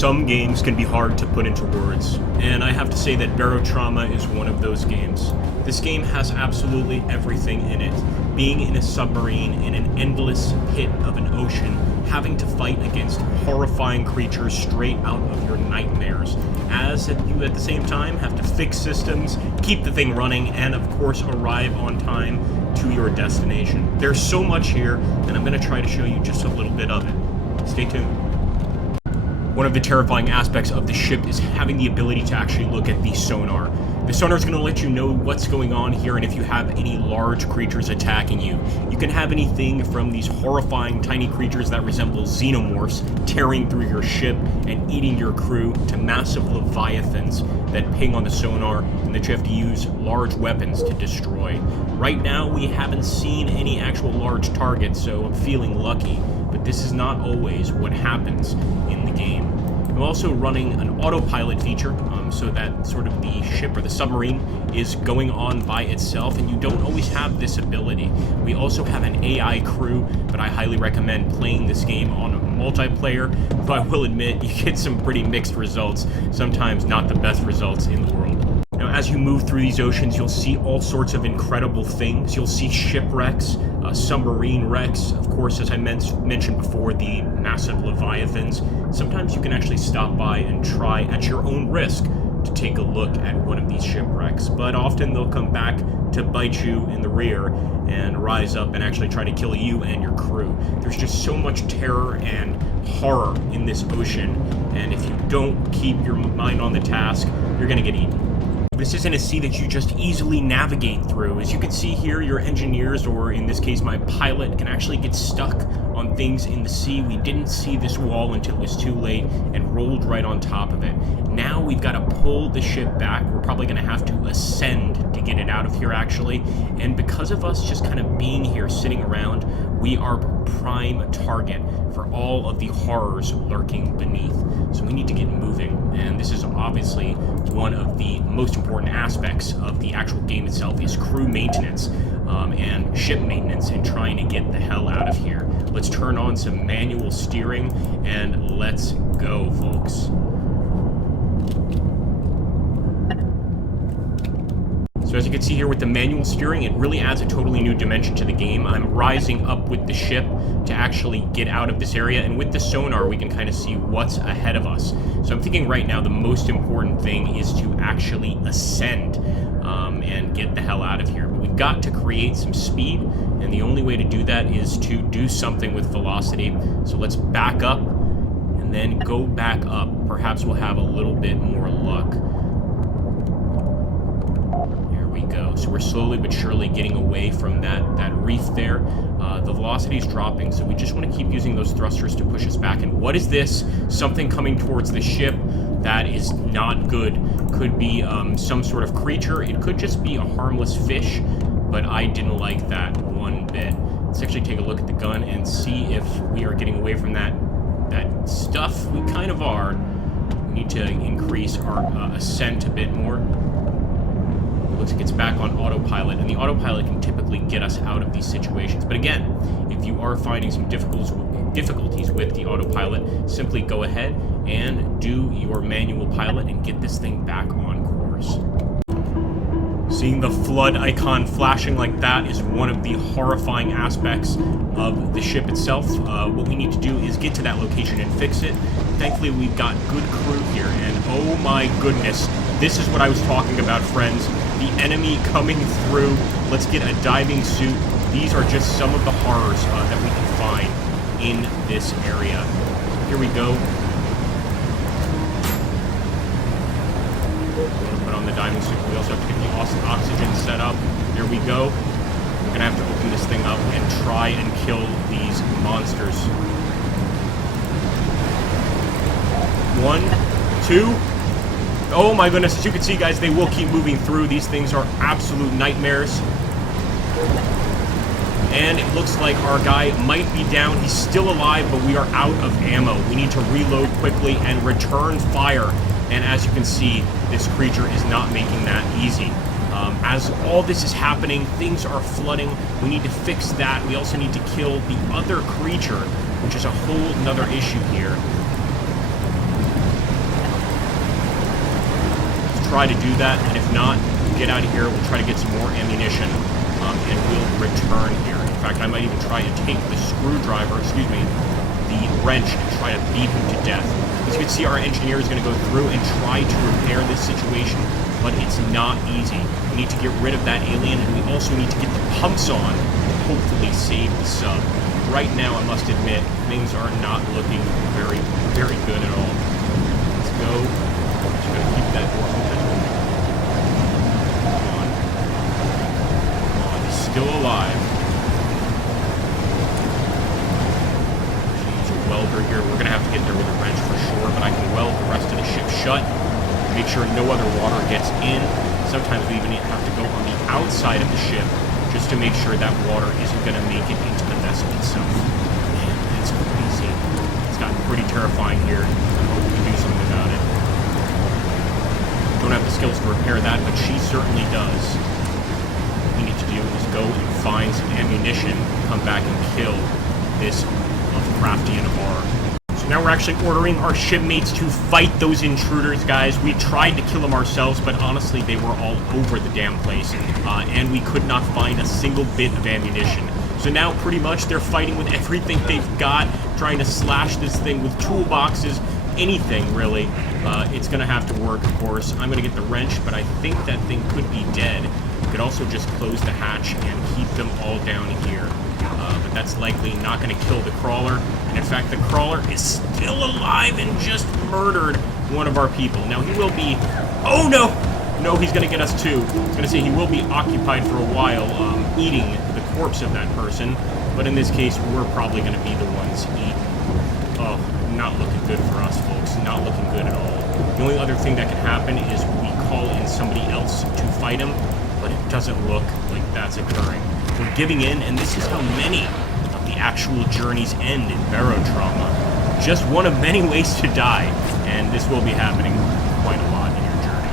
Some games can be hard to put into words, and I have to say that BAROTRAUMA is one of those games. This game has absolutely everything in it. Being in a submarine in an endless pit of an ocean, having to fight against horrifying creatures straight out of your nightmares, as you at the same time have to fix systems, keep the thing running, and of course arrive on time to your destination. There's so much here, and I'm going to try to show you just a little bit of it. Stay tuned. One of the terrifying aspects of the ship is having the ability to actually look at the sonar. The sonar is going to let you know what's going on here and if you have any large creatures attacking you. You can have anything from these horrifying tiny creatures that resemble xenomorphs tearing through your ship and eating your crew to massive leviathans that ping on the sonar and that you have to use large weapons to destroy. Right now we haven't seen any actual large targets, so I'm feeling lucky, but this is not always what happens in the game. I'm also running an autopilot feature, so that sort of the ship or the submarine is going on by itself, and you don't always have this ability. We also have an AI crew, but I highly recommend playing this game on multiplayer, though I will admit you get some pretty mixed results, sometimes not the best results in the world. Now, as you move through these oceans, you'll see all sorts of incredible things. You'll see shipwrecks, submarine wrecks, of course, as I mentioned before, the massive leviathans. Sometimes you can actually stop by and try, at your own risk, to take a look at one of these shipwrecks, but often they'll come back to bite you in the rear and rise up and actually try to kill you and your crew. There's just so much terror and horror in this ocean, and if you don't keep your mind on the task, you're gonna get eaten. This isn't a sea that you just easily navigate through. As you can see here, your engineers, or in this case my pilot, can actually get stuck on things in the sea. We didn't see this wall until it was too late and rolled right on top of it. Now we've got to pull the ship back. We're probably going to have to ascend to get it out of here, actually. And because of us just kind of being here, sitting around, we are prime target for all of the horrors lurking beneath. So we need to get moving, and this is obviously one of the most important aspects of the actual game itself, is crew maintenance and ship maintenance and trying to get the hell out of here. Let's turn on some manual steering and let's go, folks. So as you can see here with the manual steering, it really adds a totally new dimension to the game. I'm rising up with the ship to actually get out of this area, and with the sonar we can kind of see what's ahead of us. So I'm thinking right now the most important thing is to actually ascend and get the hell out of here. But we've got to create some speed, and the only way to do that is to do something with velocity. So let's back up and then go back up. Perhaps we'll have a little bit more luck. Go. So we're slowly but surely getting away from that reef there. The velocity is dropping, so we just want to keep using those thrusters to push us back. And what is this? Something coming towards the ship that is not good. Could be some sort of creature. It could just be a harmless fish, but I didn't like that one bit. Let's actually take a look at the gun and see if we are getting away from that stuff. We kind of are. We need to increase our ascent a bit more. Looks like it's back on autopilot, and the autopilot can typically get us out of these situations. But again, if you are finding some difficulties with the autopilot, simply go ahead and do your manual pilot and get this thing back on course. Seeing the flood icon flashing like that is one of the horrifying aspects of the ship itself. What we need to do is get to that location and fix it. Thankfully, we've got good crew here, and oh my goodness, this is what I was talking about, friends. The enemy coming through. Let's get a diving suit. These are just some of the horrors that we can find in this area. Here we go. We're going to put on the diving suit. We also have to get the oxygen set up. Here we go. We're going to have to open this thing up and try and kill these monsters. 1, 2. Oh my goodness, as you can see, guys, they will keep moving through. These things are absolute nightmares. And it looks like our guy might be down. He's still alive, but we are out of ammo. We need to reload quickly and return fire. And as you can see, this creature is not making that easy. As all this is happening, things are flooding. We need to fix that. We also need to kill the other creature, which is a whole nother issue here. try to do that, and if not, get out of here. We'll try to get some more ammunition, and we'll return here. In fact, I might even try and take the screwdriver, the wrench, and try to beat him to death. As you can see, our engineer is going to go through and try to repair this situation, but it's not easy. We need to get rid of that alien, and we also need to get the pumps on to hopefully save the sub. Right now, I must admit, things are not looking very, very good at all. Let's go. Just going to keep that door open. Come on. Come on, he's still alive. Jeez, welder here. We're going to have to get there with a wrench for sure, but I can weld the rest of the ship shut. Make sure no other water gets in. Sometimes we even have to go on the outside of the ship just to make sure that water isn't going to make it into the vessel itself. Man, that's crazy. It's gotten pretty terrifying here. I hope we can do something about it. Don't have the skills to repair that, but she certainly does. What we need to do is go and find some ammunition, come back and kill this Lovecraftian horror. Now we're actually ordering our shipmates to fight those intruders, guys. We tried to kill them ourselves, but honestly, they were all over the damn place, and we could not find a single bit of ammunition. So now, pretty much, they're fighting with everything they've got, trying to slash this thing with toolboxes, anything, really. It's going to have to work, of course. I'm going to get the wrench, but I think that thing could be dead. We could also just close the hatch and keep them all down here. But that's likely not going to kill the crawler. And in fact, the crawler is still alive and just murdered one of our people. Now, he will be... Oh, no! No, he's going to get us too. I was going to say he will be occupied for a while eating the corpse of that person. But in this case, we're probably going to be the ones eaten. Oh, not looking good for us, folks. Not looking good at all. The only other thing that can happen is we call in somebody else to fight him. But it doesn't look like that's occurring. We're giving in, and this is how many of the actual journeys end in Barotrauma. Just one of many ways to die, and this will be happening quite a lot in your journey.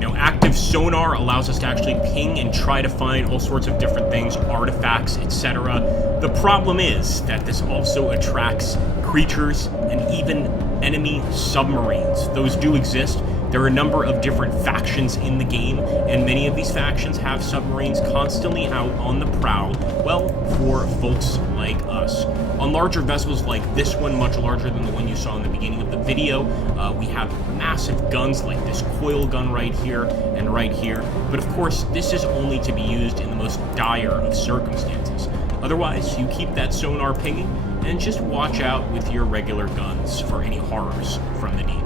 Now, active sonar allows us to actually ping and try to find all sorts of different things, artifacts, etc. The problem is that this also attracts creatures and even enemy submarines. Those do exist. There are a number of different factions in the game, and many of these factions have submarines constantly out on the prowl, well, for folks like us. On larger vessels like this one, much larger than the one you saw in the beginning of the video, we have massive guns like this coil gun right here and right here, but of course, this is only to be used in the most dire of circumstances. Otherwise, you keep that sonar pinging, and just watch out with your regular guns for any horrors from the deep.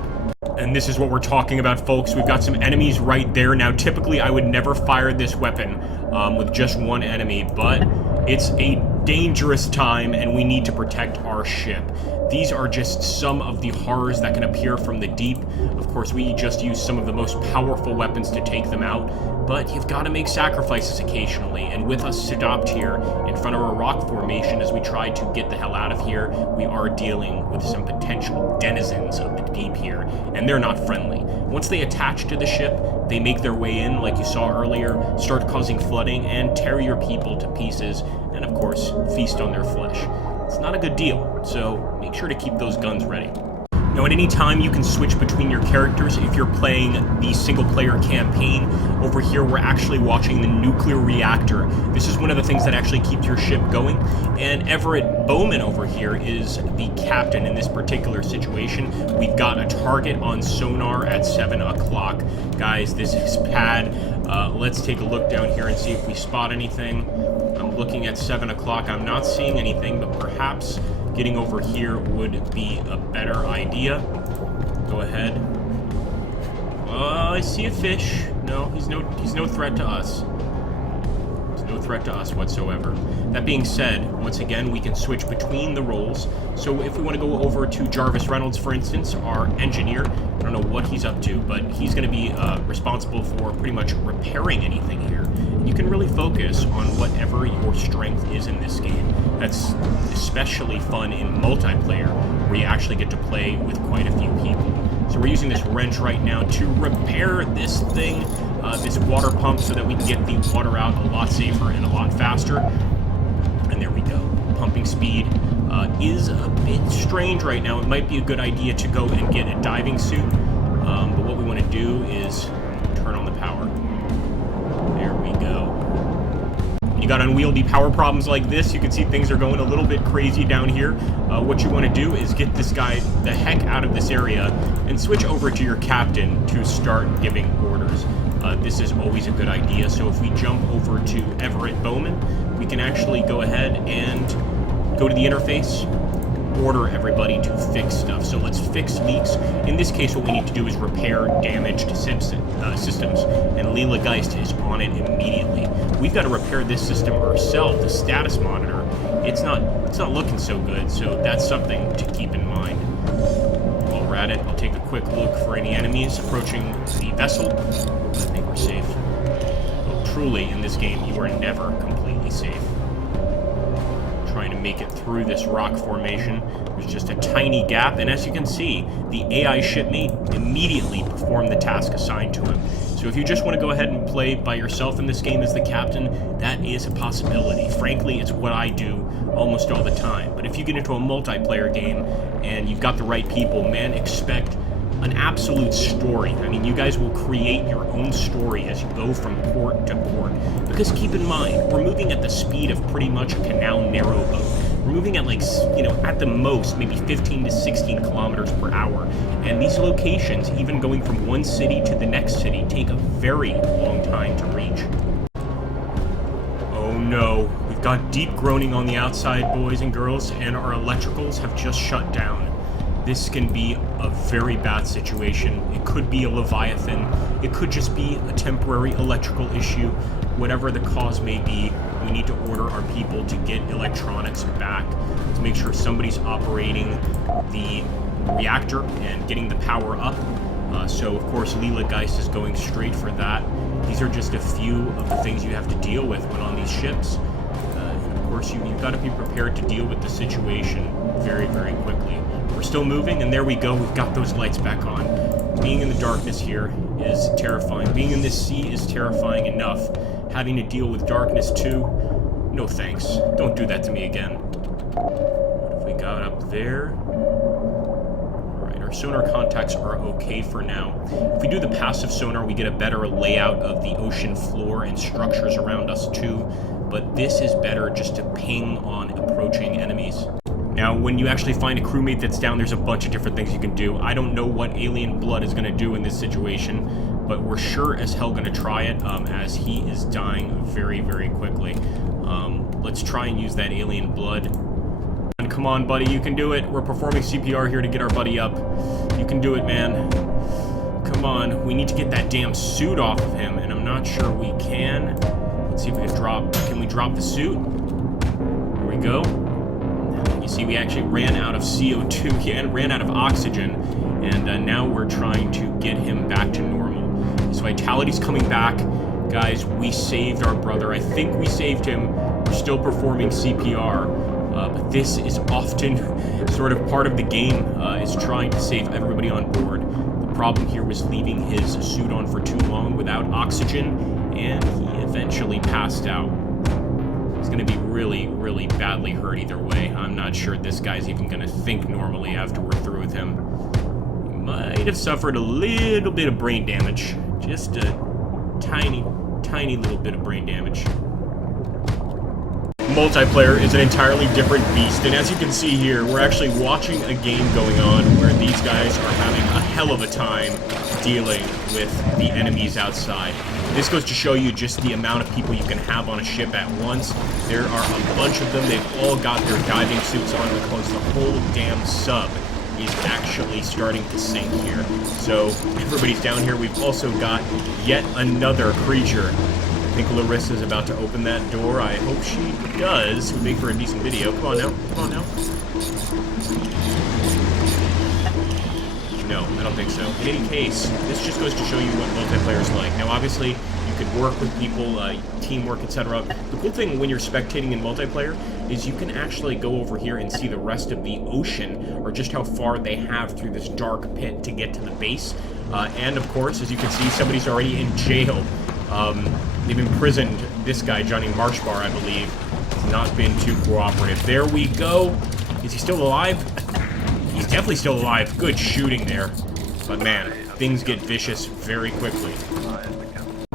And this is what we're talking about, folks. We've got some enemies right there. Now, typically, I would never fire this weapon with just one enemy, but it's a dangerous time, and we need to protect our ship. These are just some of the horrors that can appear from the deep. Of course, we just use some of the most powerful weapons to take them out, but you've got to make sacrifices occasionally, and with us stopped here in front of a rock formation as we try to get the hell out of here, we are dealing with some potential denizens of the deep here, and they're not friendly. Once they attach to the ship, they make their way in, like you saw earlier, start causing flooding, and tear your people to pieces, and of course, feast on their flesh. It's not a good deal, so make sure to keep those guns ready. Now, at any time, you can switch between your characters if you're playing the single-player campaign. Over here, we're actually watching the nuclear reactor. This is one of the things that actually keeps your ship going. And Everett Bowman over here is the captain in this particular situation. We've got a target on sonar at 7 o'clock. Guys, this is bad. Let's take a look down here and see if we spot anything. I'm looking at 7 o'clock. I'm not seeing anything, but perhaps getting over here would be a better idea. Go ahead. I see a fish. No, he's no threat to us. He's no threat to us whatsoever. That being said, once again, we can switch between the roles. So if we want to go over to Jarvis Reynolds, for instance, our engineer, I don't know what he's up to, but he's going to be responsible for pretty much repairing anything here. You can really focus on whatever your strength is in this game. That's especially fun in multiplayer, where you actually get to play with quite a few people. So we're using this wrench right now to repair this thing, this water pump, so that we can get the water out a lot safer and a lot faster. And there we go. Pumping speed is a bit strange right now. It might be a good idea to go and get a diving suit. But what we want to do is turn on the power. There we go. You got unwieldy power problems like this, you can see things are going a little bit crazy down here. What you want to do is get this guy the heck out of this area and switch over to your captain to start giving orders. This is always a good idea, so if we jump over to Everett Bowman, we can actually go ahead and go to the interface, order everybody to fix stuff. So let's fix leaks. In this case, what we need to do is repair damaged systems, and Leela Geist is on it immediately. We've got to repair this system ourselves, the status monitor. It's not looking so good, so that's something to keep in mind. While we're at it, I'll take a quick look for any enemies approaching the vessel. I think we're safe. Well, truly, in this game, you are never completely safe. Trying to make it through this rock formation. There's just a tiny gap, and as you can see, the AI shipmate immediately performed the task assigned to him. So if you just want to go ahead and play by yourself in this game as the captain, that is a possibility. Frankly, it's what I do almost all the time. But if you get into a multiplayer game and you've got the right people, man, expect an absolute story. I mean, you guys will create your own story as you go from port to port. Because keep in mind, we're moving at the speed of pretty much a canal narrowboat. We're moving at like, at the most, maybe 15 to 16 kilometers per hour. And these locations, even going from one city to the next city, take a very long time to reach. Oh no, we've got deep groaning on the outside, boys and girls, and our electricals have just shut down. This can be a very bad situation. It could be a Leviathan. It could just be a temporary electrical issue. Whatever the cause may be, we need to order our people to get electronics back, to make sure somebody's operating the reactor and getting the power up. So, of course, Leela Geist is going straight for that. These are just a few of the things you have to deal with when on these ships. And of course, you've got to be prepared to deal with the situation very, very quickly. We're still moving, and there we go. We've got those lights back on. Being in the darkness here is terrifying. Being in this sea is terrifying enough. Having to deal with darkness too, no thanks. Don't do that to me again. What have we got up there? Alright, our sonar contacts are okay for now. If we do the passive sonar, we get a better layout of the ocean floor and structures around us too, but this is better just to ping on approaching enemies. Now, when you actually find a crewmate that's down, there's a bunch of different things you can do. I don't know what Alien Blood is going to do in this situation, but we're sure as hell going to try it, as he is dying very, very quickly. Let's try and use that Alien Blood. And come on, buddy, you can do it. We're performing CPR here to get our buddy up. You can do it, man. Come on, we need to get that damn suit off of him, and I'm not sure we can. Let's see if we can drop. Can we drop the suit? There we go. You see, we actually ran out of CO2 and ran out of oxygen, and now we're trying to get him back to normal. His vitality's coming back. Guys, we saved our brother. I think we saved him. We're still performing CPR, but this is often sort of part of the game, is trying to save everybody on board. The problem here was leaving his suit on for too long without oxygen, and he eventually passed out. He's going to be really, really badly hurt either way. I'm not sure this guy's even going to think normally after we're through with him. He might have suffered a little bit of brain damage. Just a tiny, tiny little bit of brain damage. Multiplayer is an entirely different beast, and as you can see here, we're actually watching a game going on where these guys are having a hell of a time dealing with the enemies outside. This goes to show you just the amount of people you can have on a ship at once. There are a bunch of them. They've all got their diving suits on because the whole damn sub is actually starting to sink here. So everybody's down here. We've also got yet another creature. I think Larissa's about to open that door. I hope she does. It would make for a decent video. Come on now. Come on now. No, I don't think so. In any case, this just goes to show you what multiplayer is like. Now, obviously, you could work with people, teamwork, etc. The cool thing when you're spectating in multiplayer is you can actually go over here and see the rest of the ocean, or just how far they have through this dark pit to get to the base. And, of course, as you can see, somebody's already in jail. They've imprisoned this guy, Johnny Marchbar, I believe. Has not been too cooperative. There we go. Is he still alive? He's definitely still alive. Good shooting there. But man, things get vicious very quickly.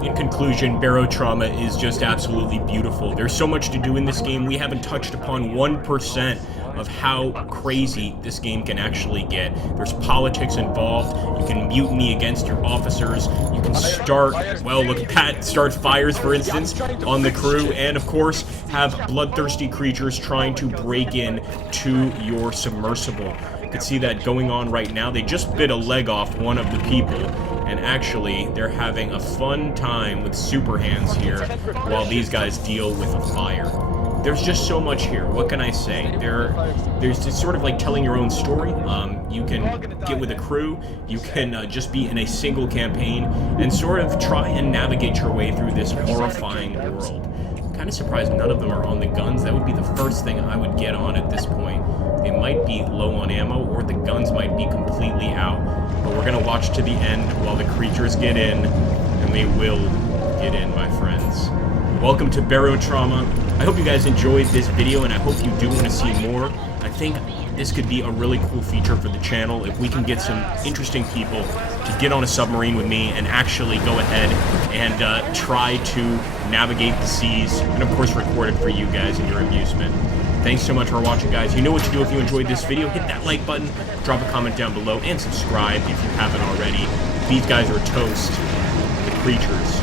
In conclusion, Barotrauma is just absolutely beautiful. There's so much to do in this game. We haven't touched upon 1% of how crazy this game can actually get. There's politics involved. You can mutiny against your officers. You can start, well, look at that, start fires, for instance, on the crew, and of course, have bloodthirsty creatures trying to break in to your submersible. You can see that going on right now. They just bit a leg off one of the people, and actually, they're having a fun time with super hands here while these guys deal with a fire. There's just so much here. What can I say? There's just sort of like telling your own story. You can get with a crew. You can just be in a single campaign and sort of try and navigate your way through this horrifying world. I'm kind of surprised none of them are on the guns. That would be the first thing I would get on at this point. They might be low on ammo, or the guns might be completely out. But we're going to watch to the end while the creatures get in, and they will get in, my friends. Welcome to Barotrauma. I hope you guys enjoyed this video, and I hope you do want to see more. I think this could be a really cool feature for the channel if we can get some interesting people to get on a submarine with me and actually go ahead and try to navigate the seas, and of course record it for you guys in your amusement. Thanks so much for watching, guys. You know what to do if you enjoyed this video. Hit that like button, drop a comment down below, and subscribe if you haven't already. These guys are toast. The creatures